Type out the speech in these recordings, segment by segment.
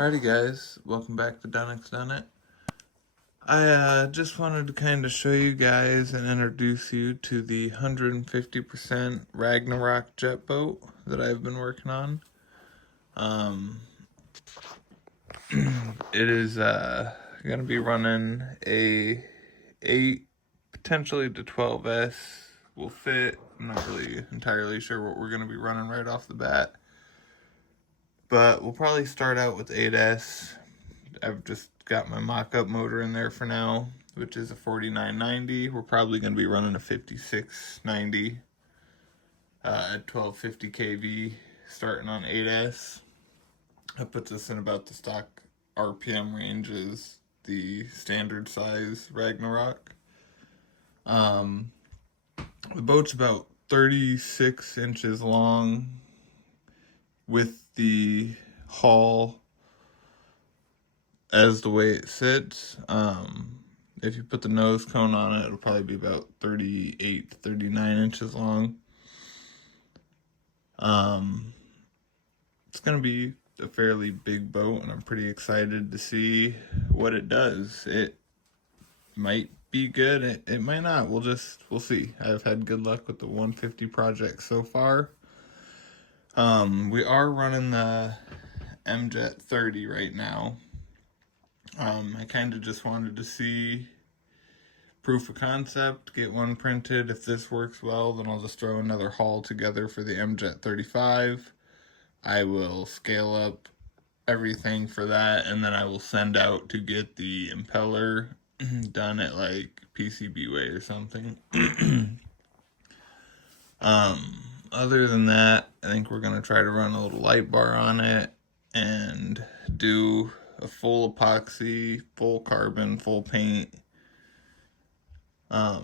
Alrighty guys, welcome back to Dunix Done It. I just wanted to kind of show you guys and introduce you to the 150% Ragnarok jet boat that I've been working on. It is going to be running a 8, potentially to 12S will fit. I'm not really entirely sure what we're going to be running right off the bat. But we'll probably start out with 8S. I've just got my mock-up motor in there for now, which is a 4990. We're probably going to be running a 5690 at 1250 kV starting on 8S. That puts us in about the stock RPM range as the standard size Ragnarok. The boat's about 36 inches long with the hull as the way it sits. If you put the nose cone on it, it'll probably be about 38 to 39 inches long. It's going to be a fairly big boat, and I'm pretty excited to see what it does. It might be good, it might not. We'll see. I've had good luck with the 150 project so far. We are running the MJet 30 right now. I kind of just wanted to see proof of concept, get one printed. If this works well, then I'll just throw another hull together for the MJet 35. I will scale up everything for that, and then I will send out to get the impeller done at like PCB way or something. Other than that, I think we're going to try to run a little light bar on it and do a full epoxy, full carbon, full paint. I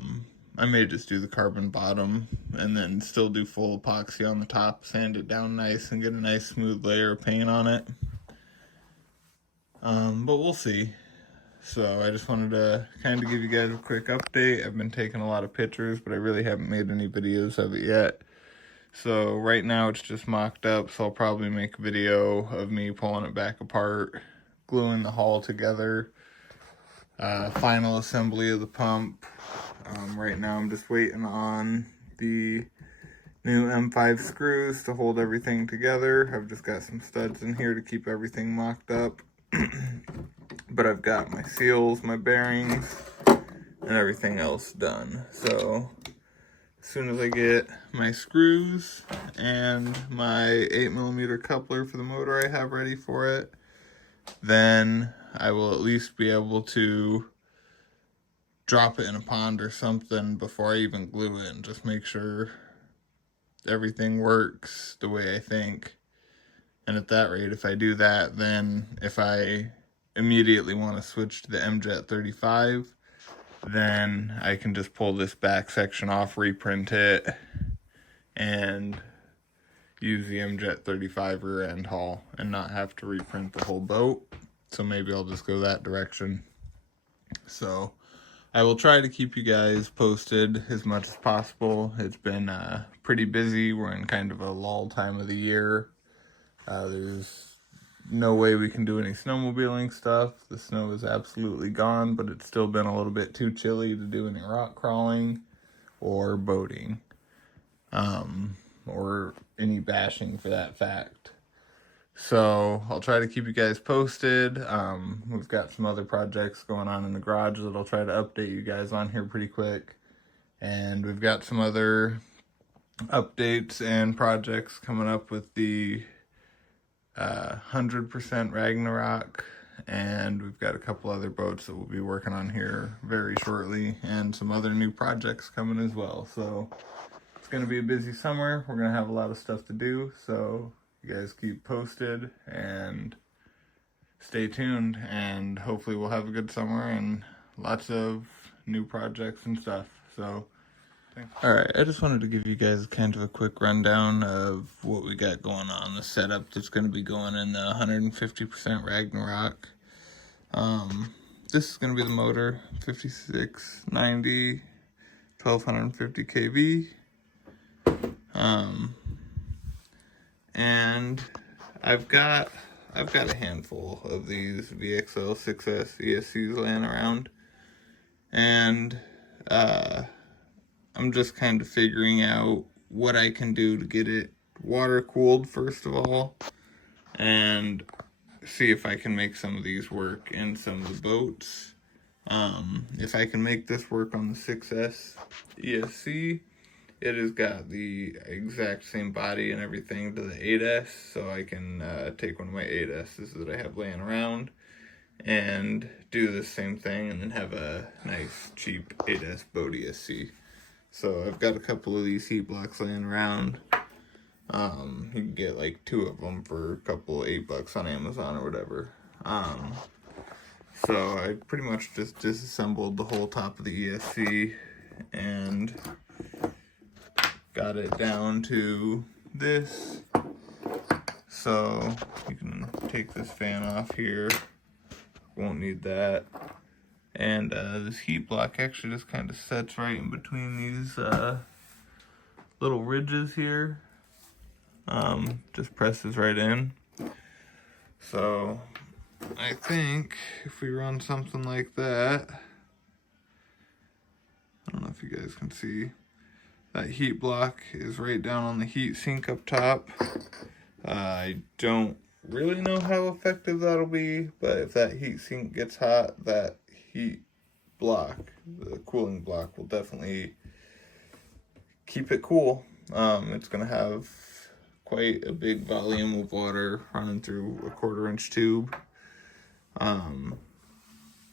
may just do the carbon bottom and then still do full epoxy on the top, sand it down nice and get a nice smooth layer of paint on it. But we'll see. So I just wanted to kind of give you guys a quick update. I've been taking a lot of pictures, but I really haven't made any videos of it yet. So right now it's just mocked up, so I'll probably make a video of me pulling it back apart, gluing the hull together, final assembly of the pump. Right now I'm just waiting on the new M5 screws to hold everything together. I've just got some studs in here to keep everything mocked up. But I've got my seals, my bearings, and everything else done. So as soon as I get my screws and my 8mm coupler for the motor I have ready for it, then I will at least be able to drop it in a pond or something before I even glue it and just make sure everything works the way I think. And at that rate, if I do that, then if I immediately want to switch to the MJet 35, then I can just pull this back section off, reprint it, and use the MJet 35 rear end hull and not have to reprint the whole boat. So maybe I'll just go that direction. So I will try to keep you guys posted as much as possible. It's been pretty busy. We're in kind of a lull time of the year. There's no way we can do any snowmobiling stuff. The snow is absolutely gone, but it's still been a little bit too chilly to do any rock crawling or boating, or any bashing for that fact. So I'll try to keep you guys posted. We've got some other projects going on in the garage that I'll try to update you guys on here pretty quick. And we've got some other updates and projects coming up with the 100% Ragnarok, and we've got a couple other boats that we'll be working on here very shortly, and some other new projects coming as well. So it's going to be a busy summer. We're going to have a lot of stuff to do, so you guys keep posted and stay tuned, and hopefully we'll have a good summer and lots of new projects and stuff. So alright, I just wanted to give you guys kind of a quick rundown of what we got going on, the setup that's going to be going in the 150% Ragnarok. This is going to be the motor, 5690, 1250 kV. And I've got I've got a handful of these VXL 6S ESCs laying around, and I'm just kind of figuring out what I can do to get it water cooled first of all, and see if I can make some of these work in some of the boats. If I can make this work on the 6S ESC, it has got the exact same body and everything to the 8S, so I can take one of my 8Ss that I have laying around and do the same thing, and then have a nice cheap 8S boat ESC. So I've got a couple of these heat blocks laying around. You can get like 2 of them for a couple $8 on Amazon or whatever. So I pretty much just disassembled the whole top of the ESC and got it down to this. So you can take this fan off here, won't need that. And this heat block actually just kind of sets right in between these little ridges here. Just presses right in. So I think if we run something like that, I don't know if you guys can see, that heat block is right down on the heat sink up top. I don't really know how effective that'll be, but if that heat sink gets hot, that heat block, the cooling block, will definitely keep it cool. It's gonna have quite a big volume of water running through a 1/4-inch tube.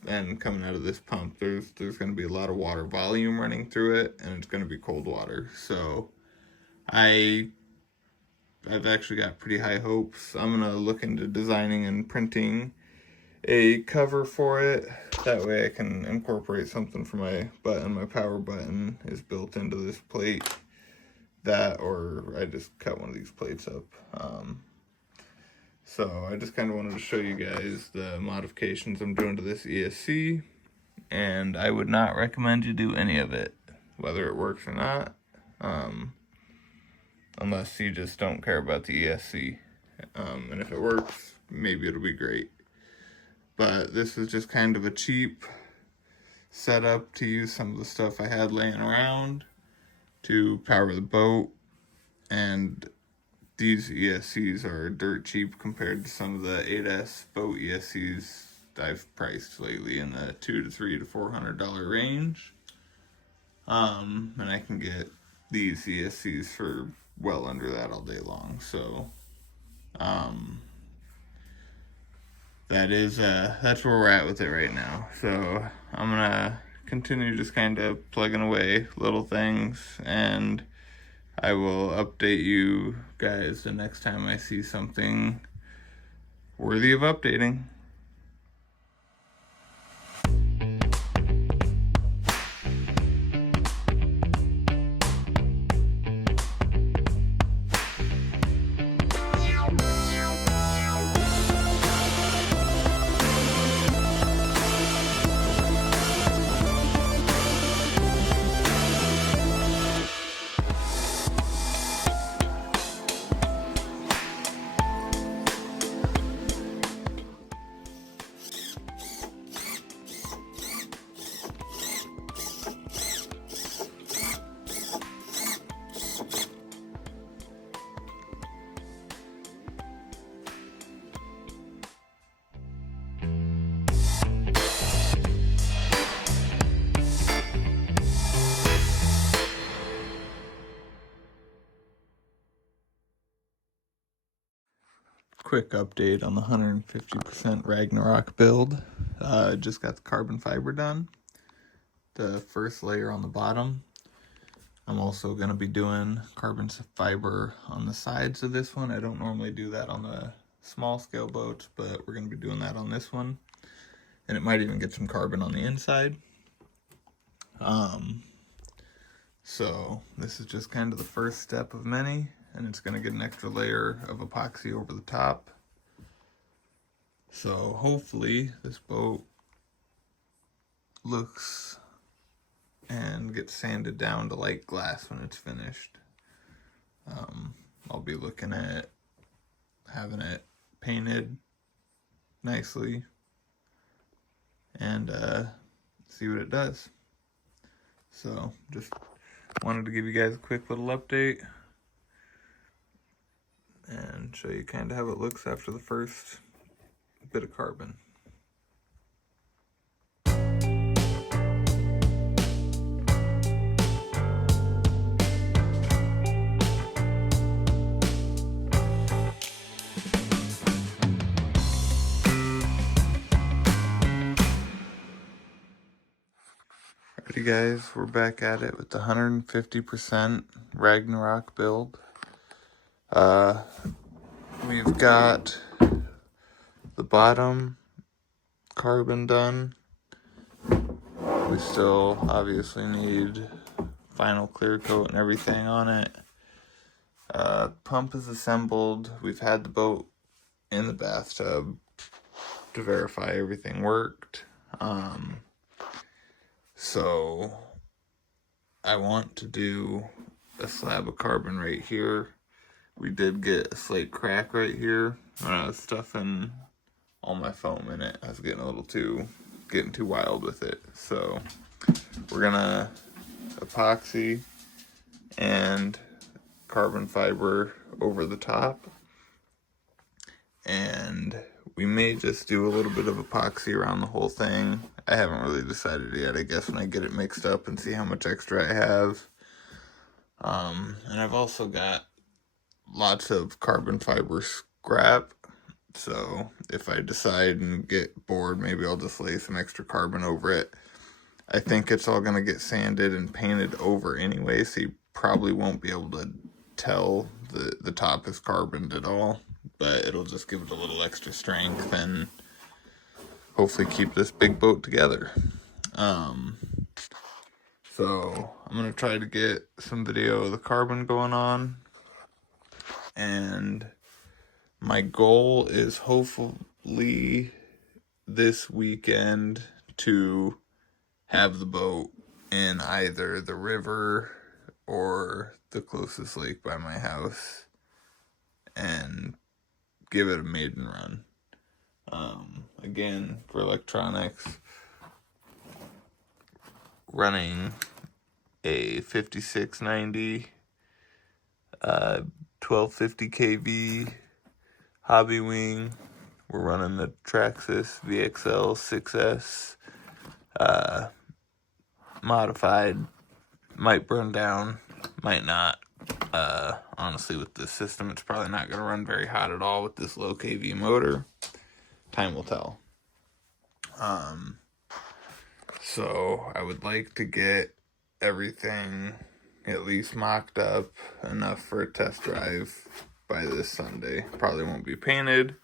And coming out of this pump, there's going to be a lot of water volume running through it, and it's going to be cold water. So I've actually got pretty high hopes. I'm going to look into designing and printing a cover for it. That way I can incorporate something for my button. My power button is built into this plate. That, or I just cut one of these plates up. So I just kind of wanted to show you guys the modifications I'm doing to this ESC, and I would not recommend you do any of it, whether it works or not, unless you just don't care about the ESC. And if it works, maybe it'll be great. But this is just kind of a cheap setup to use some of the stuff I had laying around to power the boat, and these ESCs are dirt cheap compared to some of the 8S boat ESCs I've priced lately in the $200 to $300 to $400 range. And I can get these ESCs for well under that all day long. So that's where we're at with it right now. So I'm gonna continue just kind of plugging away little things, and I will update you guys the next time I see something worthy of updating. Quick update on the 150% Ragnarok build. Just got the carbon fiber done, the first layer on the bottom. I'm also going to be doing carbon fiber on the sides of this one. I don't normally do that on the small scale boats, but we're going to be doing that on this one, and it might even get some carbon on the inside. So this is just kind of the first step of many, and it's going to get an extra layer of epoxy over the top. So hopefully this boat looks and gets sanded down to light glass when it's finished. I'll be looking at having it painted nicely and see what it does. So just wanted to give you guys a quick little update and show you kind of how it looks after the first bit of carbon. Alrighty guys, we're back at it with the 150% Ragnarok build. We've got the bottom carbon done. We still obviously need final clear coat and everything on it. Pump is assembled. We've had the boat in the bathtub to verify everything worked. So I want to do a slab of carbon right here. We did get a slight crack right here when I was stuffing all my foam in it. I was getting too wild with it. So we're gonna epoxy and carbon fiber over the top, and we may just do a little bit of epoxy around the whole thing. I haven't really decided yet. I guess when I get it mixed up and see how much extra I have. And I've also got lots of carbon fiber scrap, so if I decide and get bored, maybe I'll just lay some extra carbon over it. I think it's all going to get sanded and painted over anyway, so you probably won't be able to tell the top is carboned at all, but it'll just give it a little extra strength and hopefully keep this big boat together. So I'm going to try to get some video of the carbon going on, and my goal is hopefully this weekend to have the boat in either the river or the closest lake by my house and give it a maiden run. Again, for electronics, running a 5690 1250 kV hobby wing. We're running the Traxxas VXL 6S modified. Might burn down, might not. Honestly, with this system, it's probably not going to run very hot at all with this low kV motor. Time will tell. So I would like to get everything at least mocked up enough for a test drive by this Sunday. Probably won't be painted,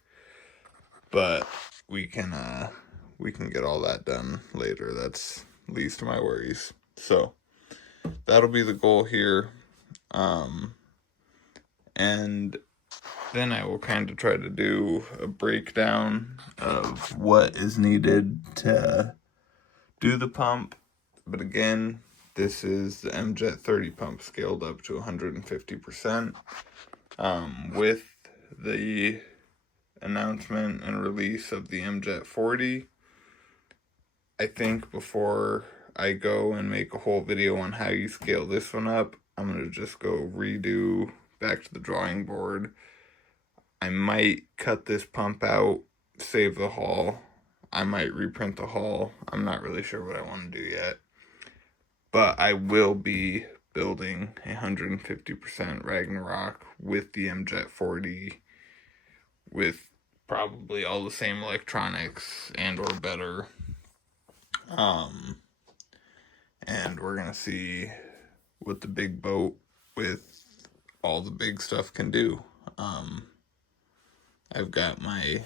but we can get all that done later. That's least of my worries. So that'll be the goal here. And then I will kind of try to do a breakdown of what is needed to do the pump. But again, this is the MJet 30 pump scaled up to 150%. With the announcement and release of the MJet 40, I think before I go and make a whole video on how you scale this one up, I'm going to just go redo back to the drawing board. I might cut this pump out, save the hull. I might reprint the hull. I'm not really sure what I want to do yet. But I will be building 150% Ragnarok with the MJet 40, with probably all the same electronics and or better. And we're going to see what the big boat with all the big stuff can do. I've got my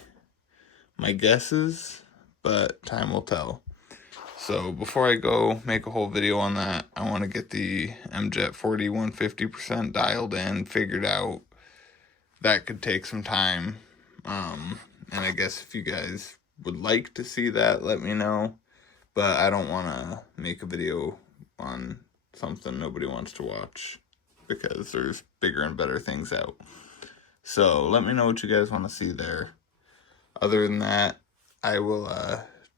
guesses, but time will tell. So before I go make a whole video on that, I want to get the MJet 40 150% dialed in, figured out. That could take some time. And I guess if you guys would like to see that, let me know. But I don't want to make a video on something nobody wants to watch, because there's bigger and better things out. So let me know what you guys want to see there. Other than that, I will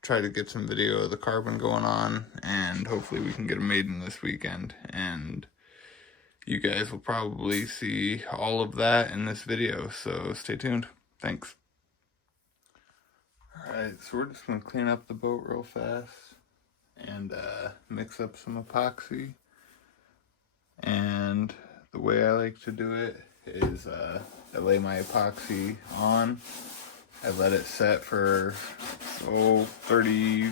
try to get some video of the carbon going on, and hopefully we can get a maiden this weekend. And you guys will probably see all of that in this video, so stay tuned. Thanks. Alright, so we're just going to clean up the boat real fast and mix up some epoxy. And the way I like to do it is I lay my epoxy on, I let it set for 30,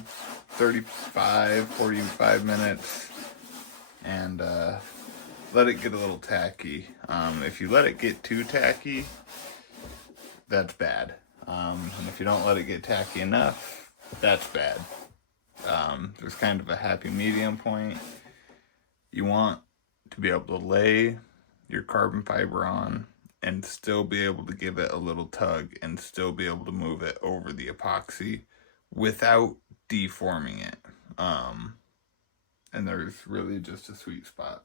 35, 45 minutes, and let it get a little tacky. If you let it get too tacky, that's bad. And if you don't let it get tacky enough, that's bad. There's kind of a happy medium point. You want to be able to lay your carbon fiber on and still be able to give it a little tug and still be able to move it over the epoxy without deforming it. And there's really just a sweet spot.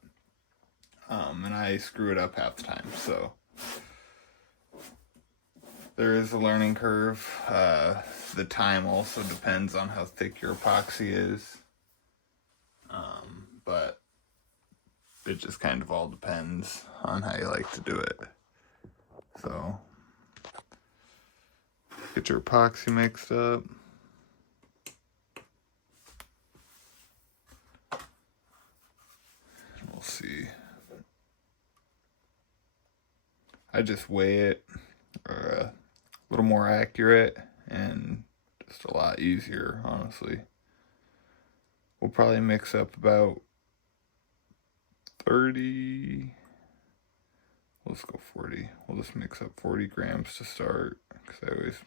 And I screw it up half the time, so there is a learning curve. The time also depends on how thick your epoxy is. But it just kind of all depends on how you like to do it. So, get your epoxy mixed up. We'll see. I just weigh it, or a little more accurate and just a lot easier, honestly. We'll probably mix up about 30, let's go 40. We'll just mix up 40 grams to start, because I always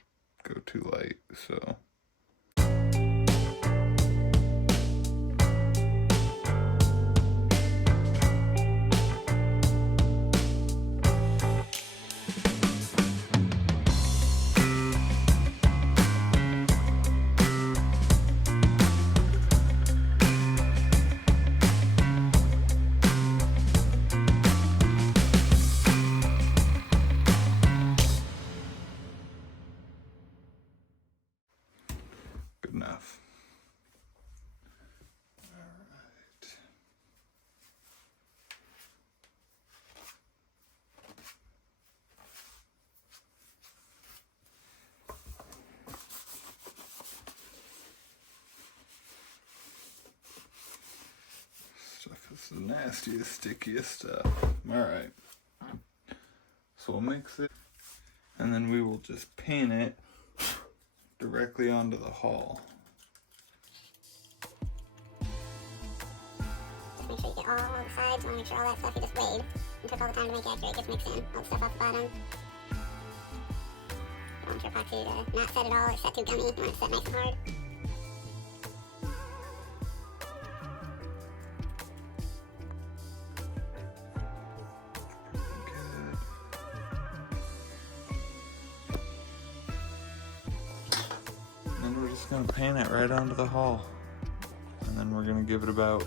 go too light, so. Good enough. All right. Stuff is the nastiest, stickiest stuff. All right. So we'll mix it, and then we will just paint it directly onto the hull. Just make sure you get all the sides. You want to make sure all that stuff you just weighed and took all the time to make accurate gets mixed in. All the stuff off the bottom. You want your epoxy to not set at all or set too gummy. You want it to set nice and hard. Just gonna paint it right onto the hull, and then we're gonna give it about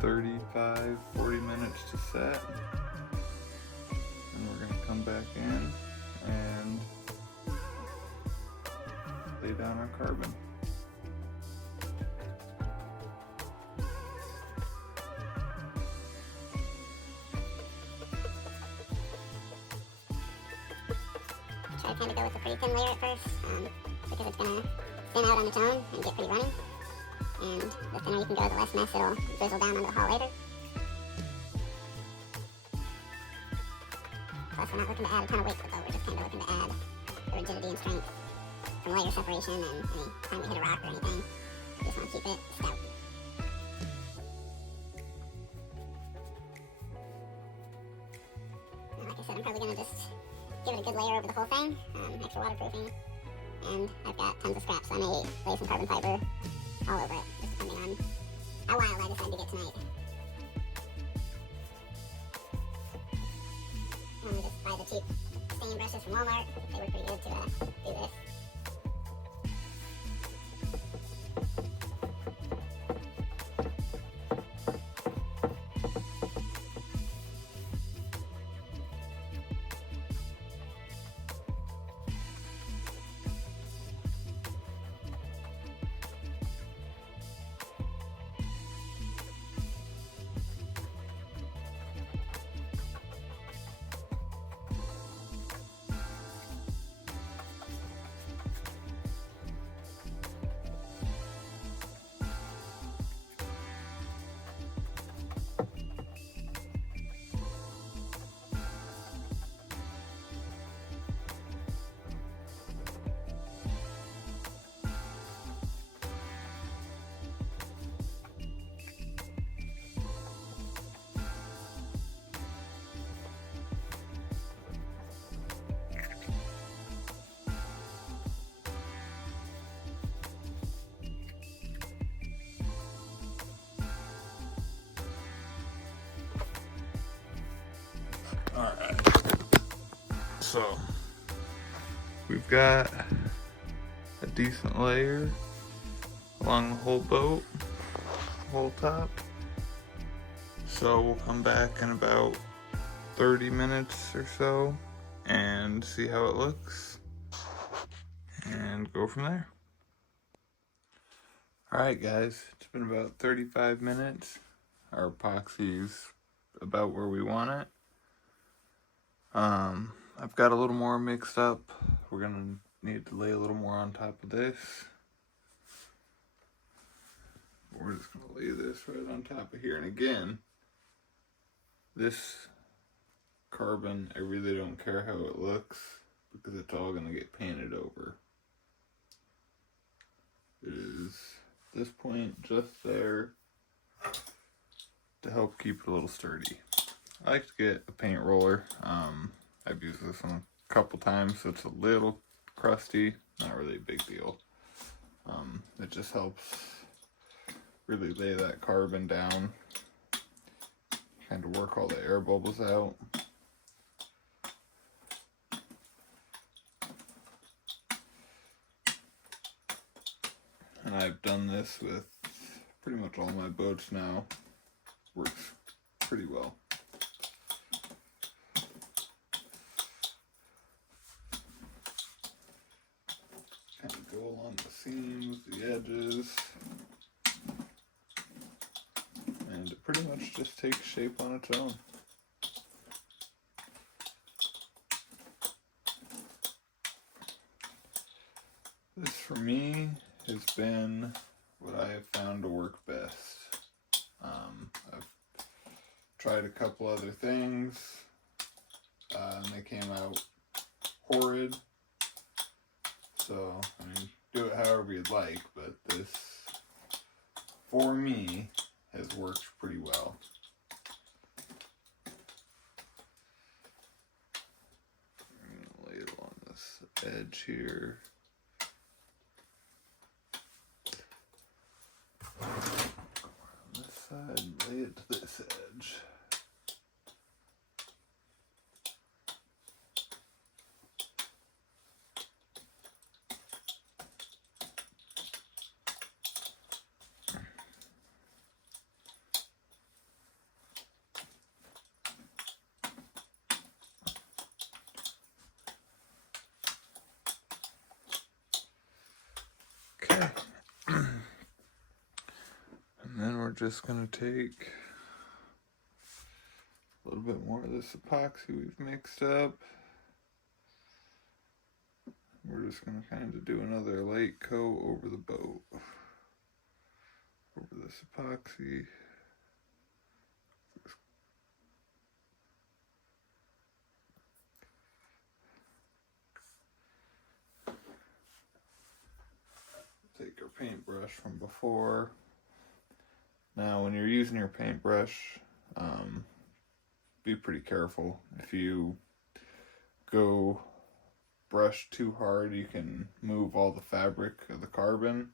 35, 40 minutes to set, and we're gonna come back in and lay down our carbon. Try to kind of go with a pretty thin layer at first, because it's gonna thin out on its own and get pretty runny. And the thinner you can go, the less mess it'll drizzle down onto the hull later. Plus, we're not looking to add a ton of weight to it though, we're just kind of looking to add the rigidity and strength from layer separation, and any time we hit a rock or anything, we just want to keep it stout. And like I said, I'm probably going to just give it a good layer over the whole thing, extra waterproofing. And I've got tons of scraps, so I may lay some carbon fiber all over it, just depending on how wild I decide to get tonight. I'm gonna just buy the cheap stain brushes from Walmart. They work pretty good to do this. So we've got a decent layer along the whole boat, whole top. So we'll come back in about 30 minutes or so and see how it looks and go from there. Alright guys, it's been about 35 minutes. Our epoxy's about where we want it. I've got a little more mixed up. We're gonna need to lay a little more on top of this. We're just gonna lay this right on top of here. And again, this carbon, I really don't care how it looks because it's all gonna get painted over. It is this point just there to help keep it a little sturdy. I like to get a paint roller. I've used this one a couple times, so it's a little crusty, not really a big deal. It just helps really lay that carbon down, kind of work all the air bubbles out. And I've done this with pretty much all my boats now. Works pretty well. Kind of go along the seams, the edges, and it pretty much just takes shape on its own. This for me has been what I have found to work best. I've tried a couple other things and they came out horrid. So, I mean, do it however you'd like, but this, for me, has worked pretty well. I'm going to lay it on this edge here. On this side, lay it to this edge. Okay. And then we're just going to take a little bit more of this epoxy we've mixed up. We're just going to kind of do another light coat over the boat. Over this epoxy. Take our paintbrush from before. Now when you're using your paintbrush, be pretty careful. If you go brush too hard, you can move all the fabric of the carbon.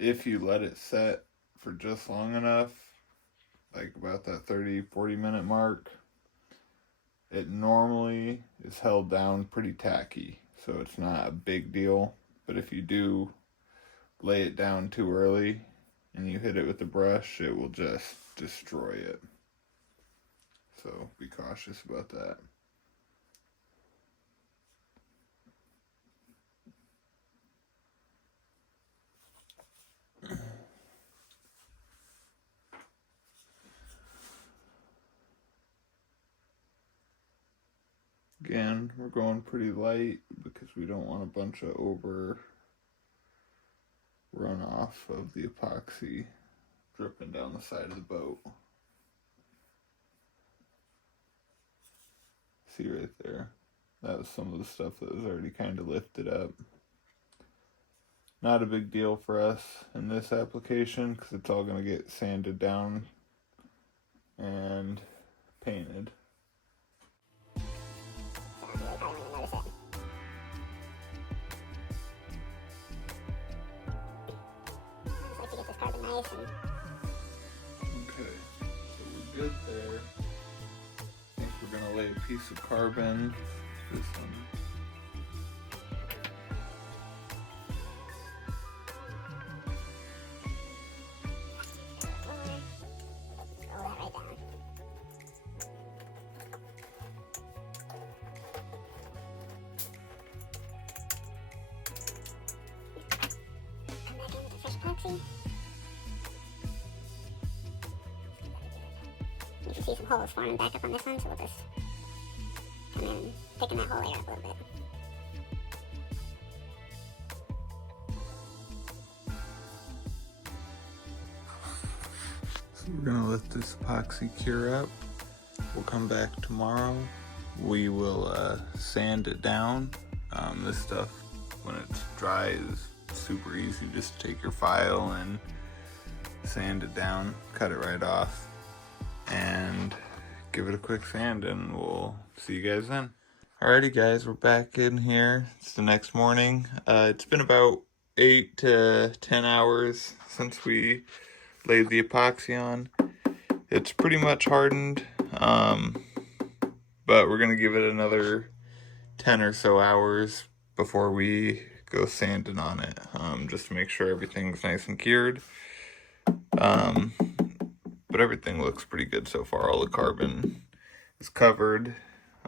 If you let it set for just long enough, like about that 30-40 minute mark, it normally is held down pretty tacky, so it's not a big deal. But if you do lay it down too early and you hit it with the brush, it will just destroy it. So be cautious about that. Again, we're going pretty light because we don't want a bunch of over runoff of the epoxy dripping down the side of the boat. See right there? That was some of the stuff that was already kind of lifted up. Not a big deal for us in this application because it's all going to get sanded down and painted. Nice and Okay, so we're good there. I think we're we're gonna lay a piece of carbon. This one. Epoxy. You can see some holes forming back up on this one, so we'll just come in, picking that whole layer up a little bit. So we're gonna let this epoxy cure up. We'll come back tomorrow. We will sand it down. This stuff, when it's dry, is super easy. Just take your file and sand it down, cut it right off, and give it a quick sand, and we'll see you guys then. Alrighty guys, we're back in here. It's the next morning. It's been about 8 to 10 hours since we laid the epoxy on. It's pretty much hardened, but we're gonna give it another 10 or so hours before we go sanding on it, just to make sure everything's nice and cured. But everything looks pretty good so far. All the carbon is covered.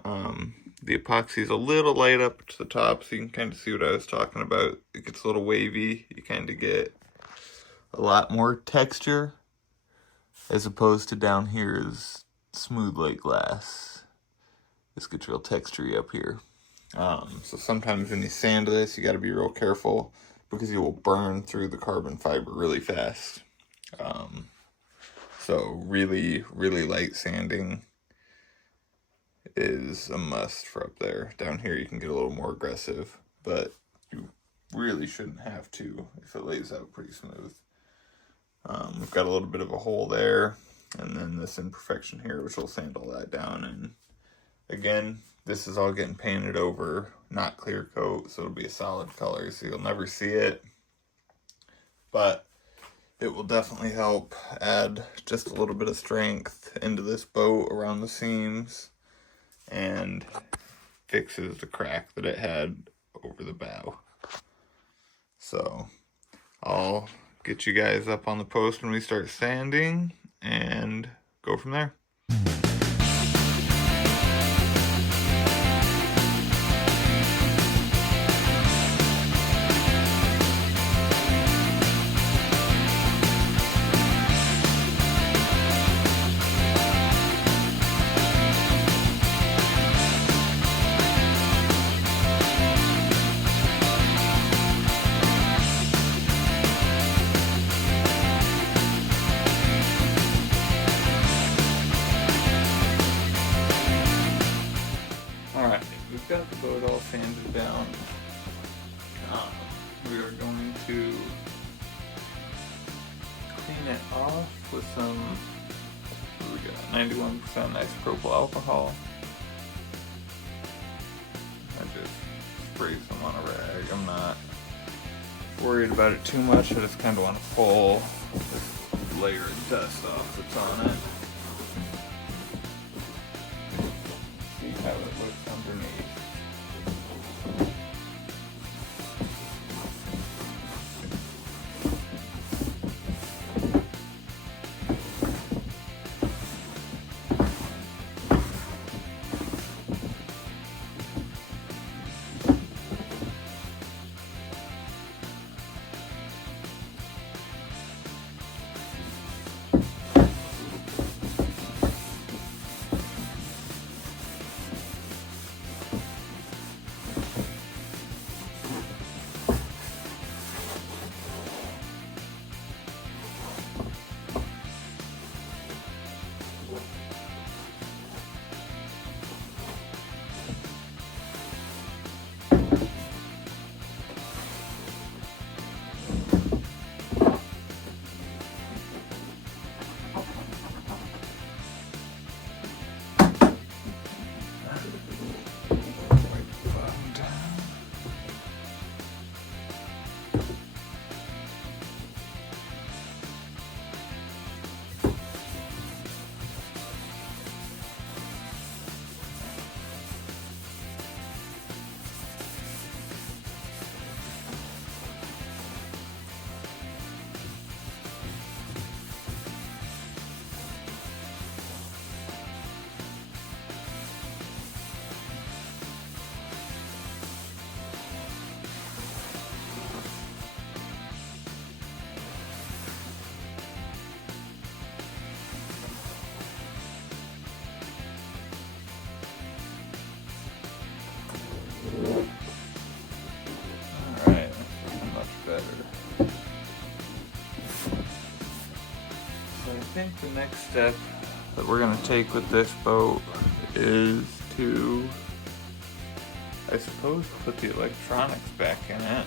The epoxy is a little light up to the top, so you can kind of see what I was talking about. It gets a little wavy. You kind of get a lot more texture, as opposed to down here is smooth like glass. This gets real textury up here. So sometimes when you sand this, you got to be real careful because you will burn through the carbon fiber really fast. So really, really light sanding is a must for up there. Down here you can get a little more aggressive, but you really shouldn't have to if it lays out pretty smooth. We've got a little bit of a hole there, and then this imperfection here, which will sand all that down. And again, this is all getting painted over, not clear coat, so it'll be a solid color, so you'll never see it. But it will definitely help add just a little bit of strength into this boat around the seams, and fixes the crack that it had over the bow. So I'll get you guys up on the post when we start sanding and go from there. We've got the boat all sanded down. We are going to clean it off with some, what do we got, 91% isopropyl alcohol. I just spray some on a rag. I'm not worried about it too much. I just kind of want to pull this layer of dust off that's on it. See how it looks underneath. think the next step that we're gonna take with this boat is to, I suppose, put the electronics back in it.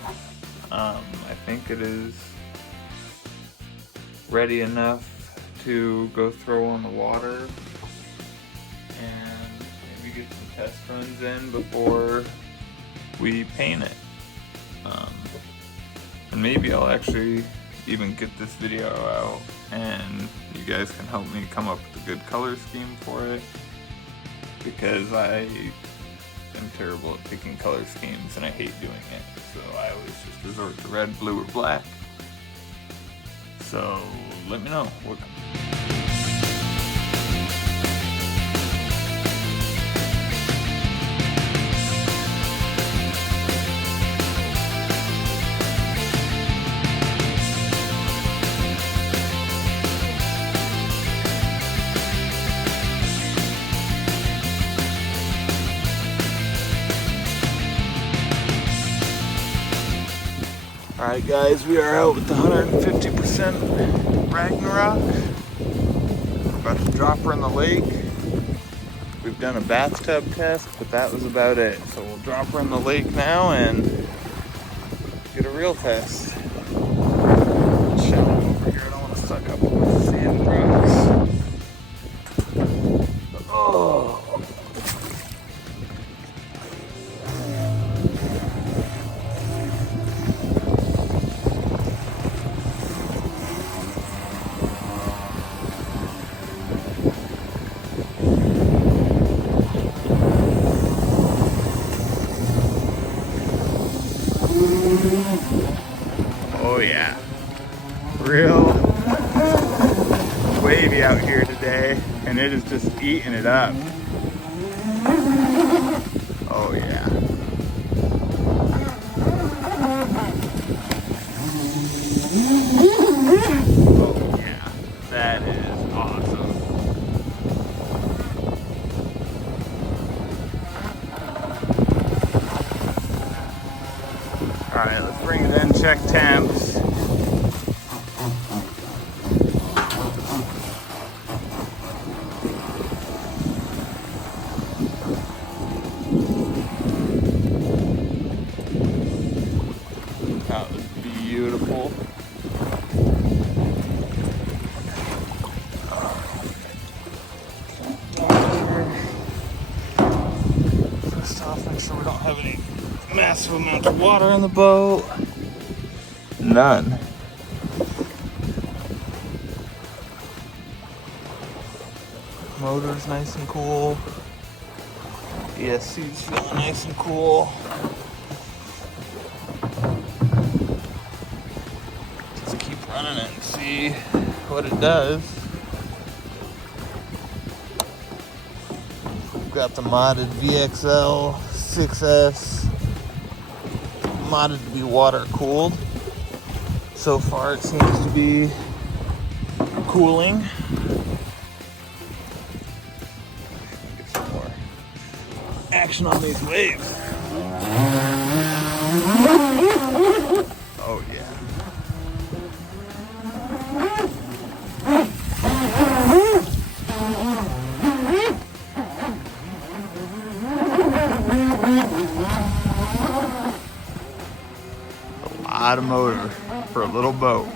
I think it is ready enough to go throw on the water and maybe get some test runs in before we paint it. And maybe I'll actually even get this video out and you guys can help me come up with a good color scheme for it, because I am terrible at picking color schemes and I hate doing it. So I always just resort to red, blue, or black. So let me know what. Alright guys, we are out with the 150% Ragnarok. We're about to drop her in the lake. We've done a bathtub test, but that was about it. So we'll drop her in the lake now and get a real test. Shallow over here, I don't want to suck up all the sand and rocks. Oh. Oh yeah, real wavy out here today, and it is just eating it up. Oh yeah. Oh yeah, that is awesome. Alright, let's bring it in, check temps. That was beautiful. First off, make sure we don't have any massive amounts of water in the boat. None. Motor's nice and cool. ESC's feeling nice and cool. Just keep running it and see what it does. We've got the modded VXL 6S, modded to be water cooled. So far it seems to be cooling. Get some more action on these waves. Oh yeah. A lot of motor for a little boat.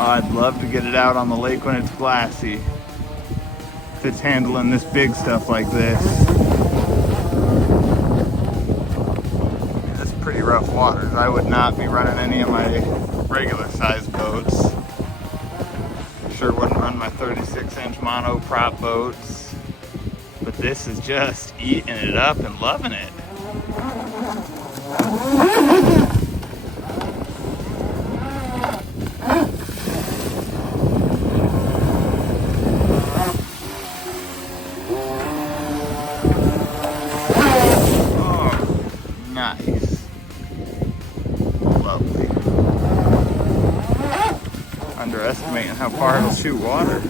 I'd love to get it out on the lake when it's glassy. If it's handling this big stuff like this. That's pretty rough waters. I would not be running any of my regular sized boats. Sure wouldn't run my 36-inch mono prop boats. But this is just eating it up and loving it. Nice. Lovely. underestimating how far it'll shoot water.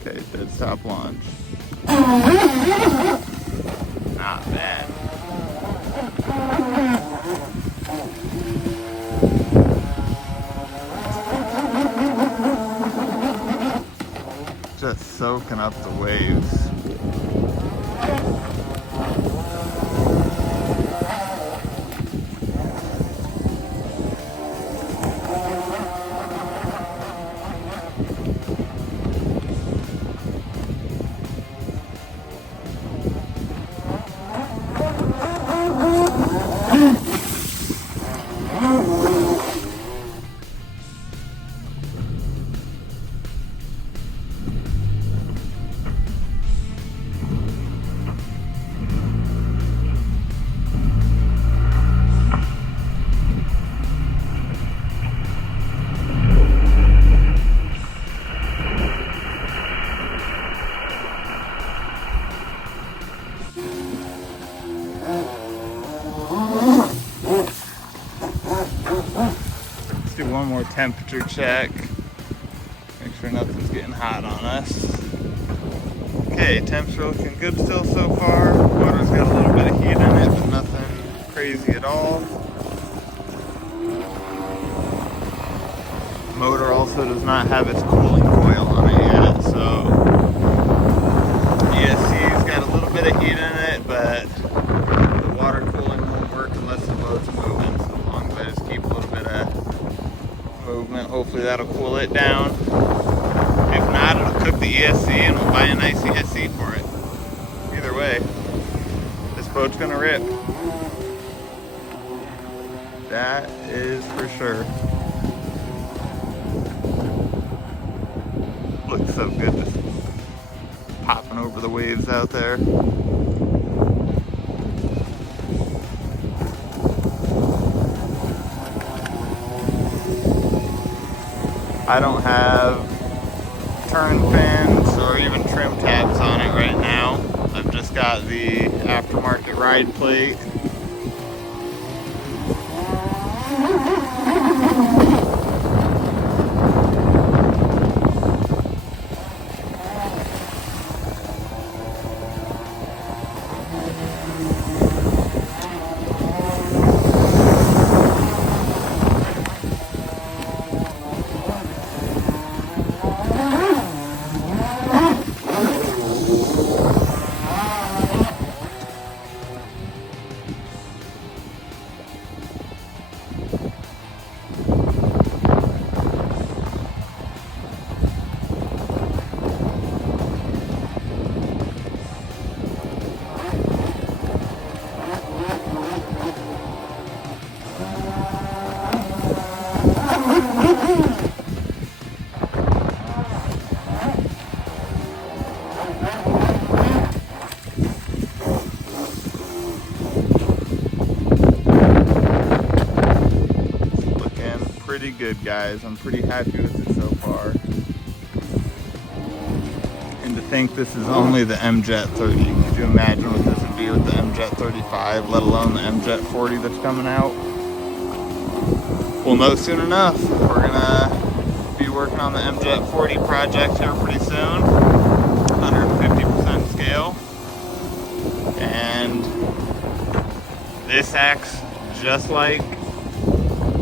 Okay, dead stop launch. Not bad. Just soaking up the waves. Let's do one more temperature check. Make sure nothing's getting hot on us. Okay, temps are looking good still so far. Water's got a little bit of heat in it, but nothing crazy at all. Motor also does not have its cooling coil on it yet, so ESC's got a little bit of heat in it, but the water cooling won't work unless the boat's moving. So as long as I just keep a little bit of movement, hopefully that'll cool it down. If not, it'll cook the ESC and we'll buy a nice ESC for it. Either way, this boat's gonna rip. That is for sure. Looks so good just popping over the waves out there. I don't have turn fins or even trim tabs on it right now. I've just got the aftermarket ride plate. Pretty good, guys. I'm pretty happy with it so far. And to think this is only the MJet 30. Could you imagine what this would be with the MJet 35, let alone the MJet 40 that's coming out? We'll know soon enough. We're gonna be working on the MJet 40 project here pretty soon. 150% scale. And this acts just like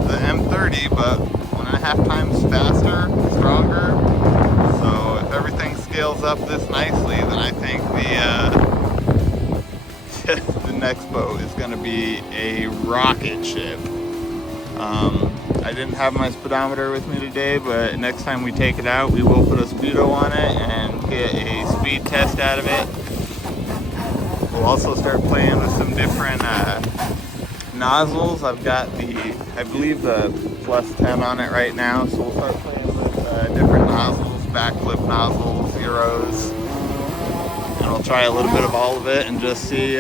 the M30, but 1.5 times faster, stronger. So if everything scales up this nicely, then I think the next boat is going to be a rocket ship. I didn't have my speedometer with me today, but next time we take it out, we will put a speedo on it and get a speed test out of it. We'll also start playing with some different nozzles. I've got I believe the plus 10 on it right now, so we'll start playing with different nozzles, backflip nozzles, zeros, and we'll try a little bit of all of it and just see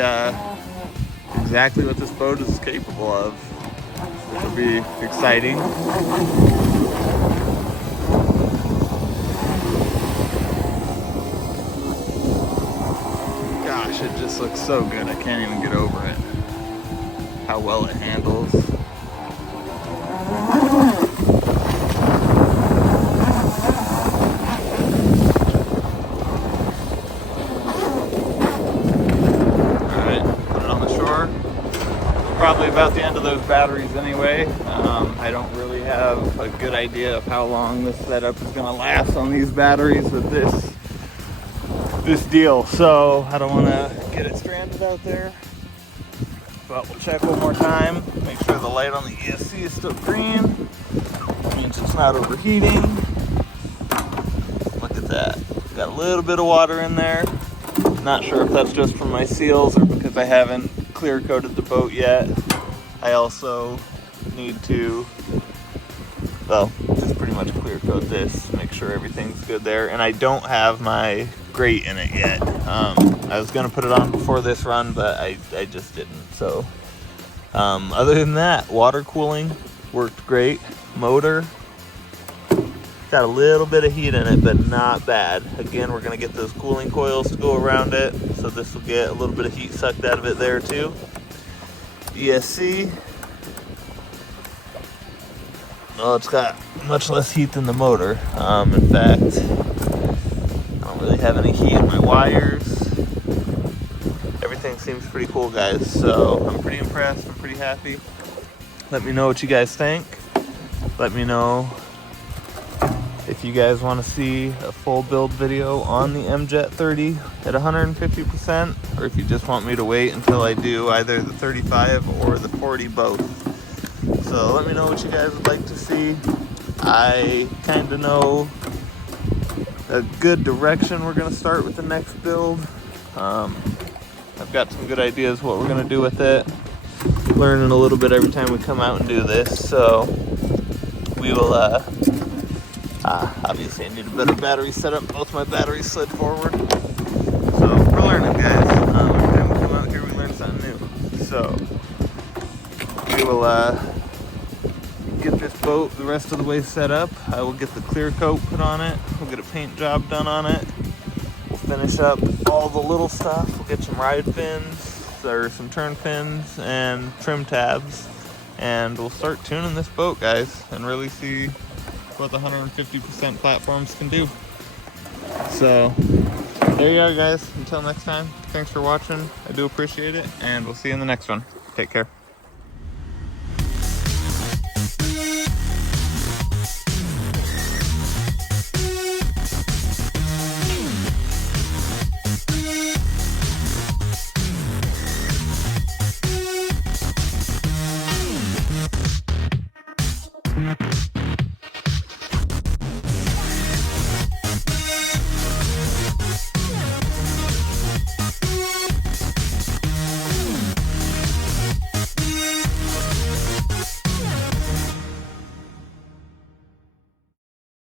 exactly what this boat is capable of, which will be exciting. gosh, it just looks so good. I can't even get over it. How well it handles. Probably about the end of those batteries anyway. I don't really have a good idea of how long this setup is going to last on these batteries with this deal, so I don't want to get it stranded out there. But we'll check one more time, make sure the light on the ESC is still green. That means it's not overheating. Look at that, got a little bit of water in there. Not sure if that's just from my seals or because I haven't clear coated the boat yet. I also need to, well, just pretty much clear coat this, make sure everything's good there. And I don't have my grate in it yet. I was gonna put it on before this run, but I just didn't. So other than that, water cooling worked great. Motor got a little bit of heat in it, but not bad. Again, we're gonna get those cooling coils to go around it, so this will get a little bit of heat sucked out of it there too. ESC, well, it's got much less heat than the motor. In fact, I don't really have any heat in my wires. Everything seems pretty cool, guys, so I'm pretty impressed. I'm pretty happy. Let me know what you guys think. Let me know if you guys want to see a full build video on the MJet 30 at 150%, or if you just want me to wait until I do either the 35 or the 40 both. So let me know what you guys would like to see. I kind of know a good direction we're going to start with the next build. I've got some good ideas what we're going to do with it. Learning a little bit every time we come out and do this, so we will obviously I need a better battery setup. Both my batteries slid forward. So we're learning, guys. Every time we come out here we learn something new. So we will get this boat the rest of the way set up. I will get the clear coat put on it. We'll get a paint job done on it. We'll finish up all the little stuff. We'll get some ride fins, or some turn fins and trim tabs. And we'll start tuning this boat, guys, and really see what the 150% platforms can do. So there you are, guys. Until next time, thanks for watching. I do appreciate it, and we'll see you in the next one. Take care.